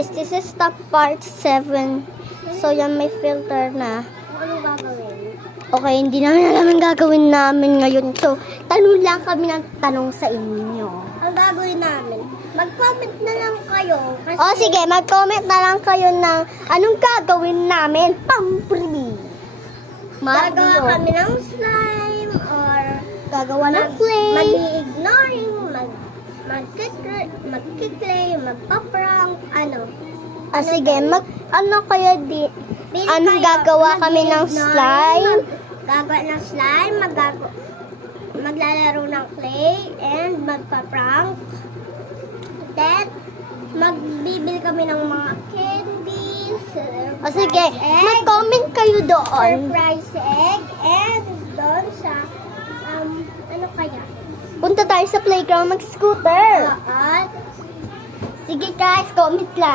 guys, this is the part 7. So yan, may filter na. Ano gagawin? Okay, hindi namin alam ang gagawin namin ngayon. So, tanong lang kami ng tanong sa inyo. Ang gagawin namin, mag-comment na lang kayo. Kasi O sige, mag-comment na lang kayo ng anong gagawin namin. Pampri! gagawa Mario. kami ng slime or Gagawa ng play. mag-ignoring, mag-kiklay, magpa-prank, ano. Sige, ano kaya di... Pili Anong kayo, gagawa kami ng mag-ignoring, slime? Gagawa ng slime, maglalaro ng clay, and magpa-prank. Then, magbibili kami ng mga candies, Sige, egg, mag-comment kayo doon. surprise egg, and doon sa, ano kaya? Punta tayo sa playground mag-scooter. At Sige guys, comment lang.